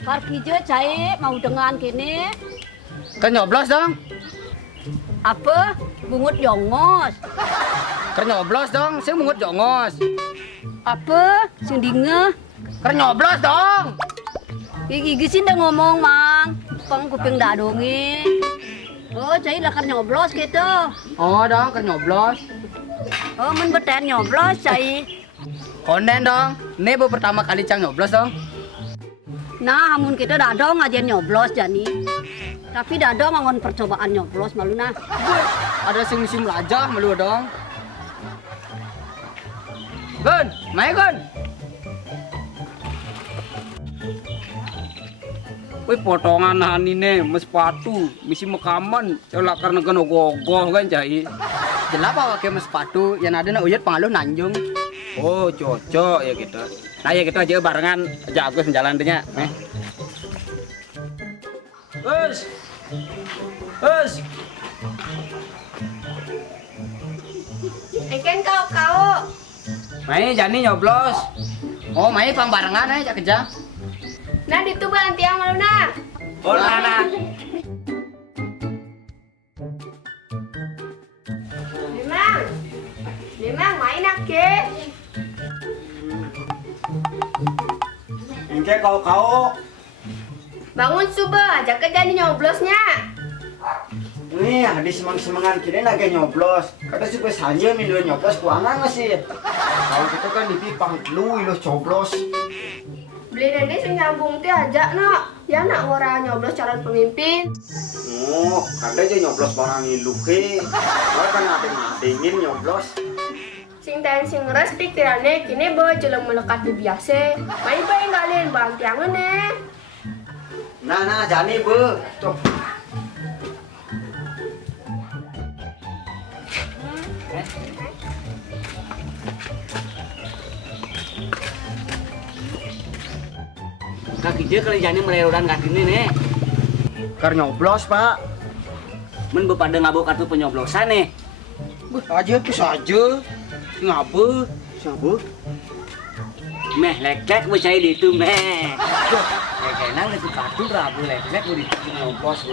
Pergi je cai mau dengan kini. Kan nyoblos dong. Apa? Bungut jongos. Kan nyoblos dong, sing mungut jongos. Apa? Sing dinge. Kan nyoblos dong. Gigi sih udah ngomong, Mang. Pang kuping dadongi. Oh, cai lah kan nyoblos gitu. Oh dong, kan nyoblos. Oh, men beten nyoblos cai. Konden dong. Ini baru pertama kali Cang nyoblos dong. Nah, amun kita dadong aja nyoblos jani. Tapi dadong ngon percobaan nyoblos malu nah. Ada sing musim lajah malu dong. Gun, main Gun. Wih potongan hanine mes sepatu, misi mekaman, celak karena kena gogoh kan cai. Jelas apa pakai sepatu yang ada na uyut pengaluh nanjung. Oh cocok ya gitu. Nah ya gitu aja barengan aja aku jalan denya. Us, us. Ikan kau. Main jani nyoblos. Oh, main pang barengan aja kerja. Nah, itu bang tiang malu nah. Oh nana. Memang main ake. Engke kau. Bangun subuh, ajak kerja nih nyoblosnya. Nih, di semang-semangan kini lagi nyoblos. Kata supaya saja milih nyoblos kuangan masih. Kalau kita kan di pipang lu ilu coblos. Beli dede sing nyambung teh aja nak. Ya nak ngora nyoblos calon pemimpin. Oh, kada aja nyoblos barang ilu ke. Kalau kan ada nyoblos. Sing ten sing ngeres pikirannya kini bawa jeleng melekat di biasa. Main paling kalian bantiangan nih. Nah, jani bu. Tuh. Kaki dia kali jani melerodan kaki ini nih. Kar nyoblos pak. Men bepada ngabuk kartu penyoblosan nih. Aja bisa aja. Ngapa? Siapa? Meh lek-lek mau cai di itu meh. Lek enak itu kartu rabu lek-lek mau di nyoblos.